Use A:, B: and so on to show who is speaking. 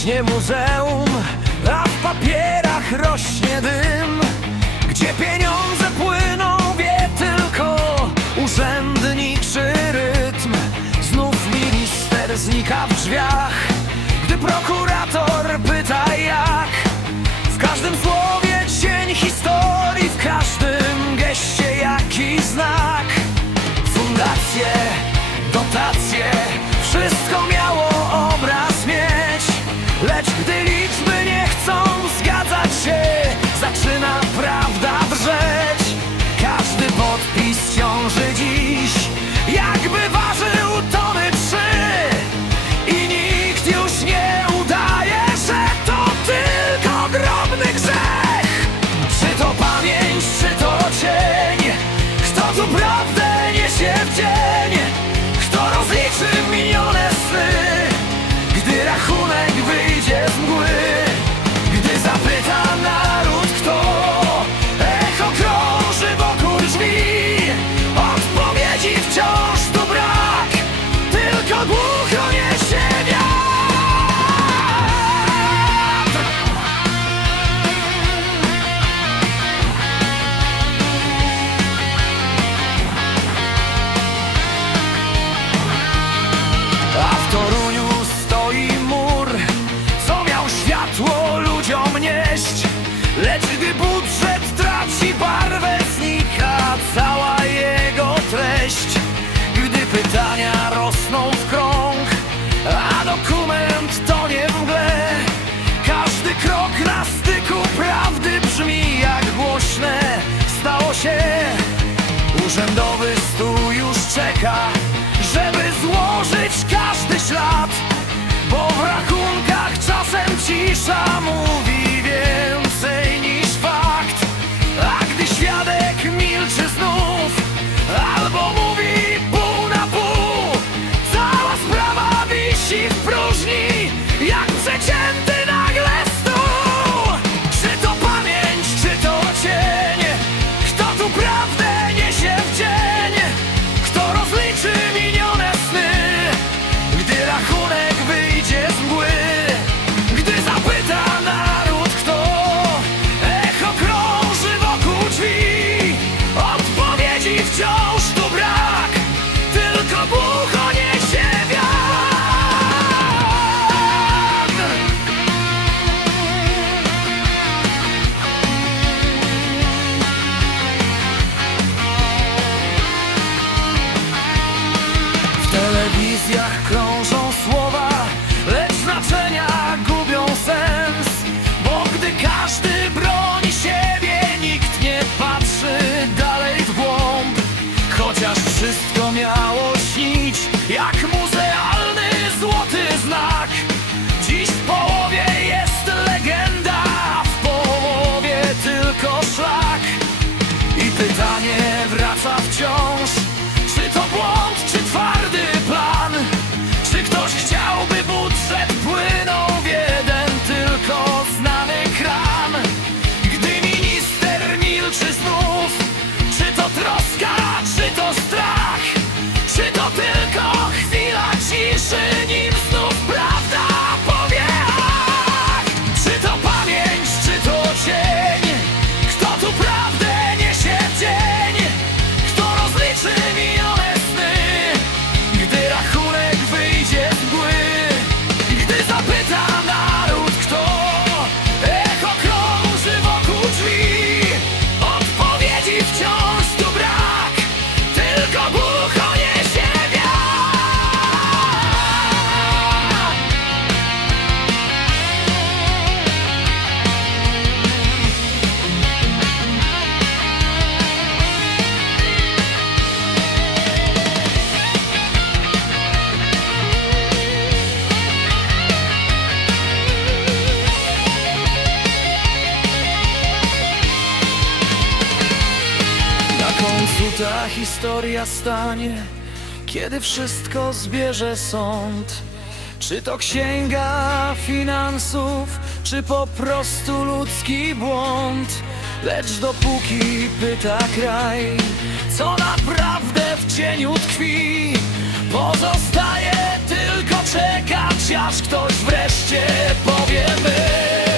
A: zaśnie muzeum. Gdy liczby nie chcą zgadzać się. Zaczyna prawda wrzeć. Każdy podpis ciąży dziś. Jakby ważył tony trzy. I nikt już nie udaje, że to tylko drobny grzech. Czy to pamięć, czy to cień? Kto tu prawdę niesie w dzień? Kto rozliczy minione sny? Gdy rachunek wyjdzie 昂贵 Żeby złożyć każdy ślad Bo w rachunkach czasem cisza mówi. Chociaż wszystko miało śnić Jak muzealny złoty znak. Dziś w połowie jest legenda W połowie tylko szlak. I pytanie wraca wciąż. historia stanie, kiedy wszystko zbierze sąd? Czy to księga finansów, czy po prostu ludzki błąd? Lecz dopóki pyta kraj, co naprawdę w cieniu tkwi, pozostaje tylko czekać, aż ktoś wreszcie powie my.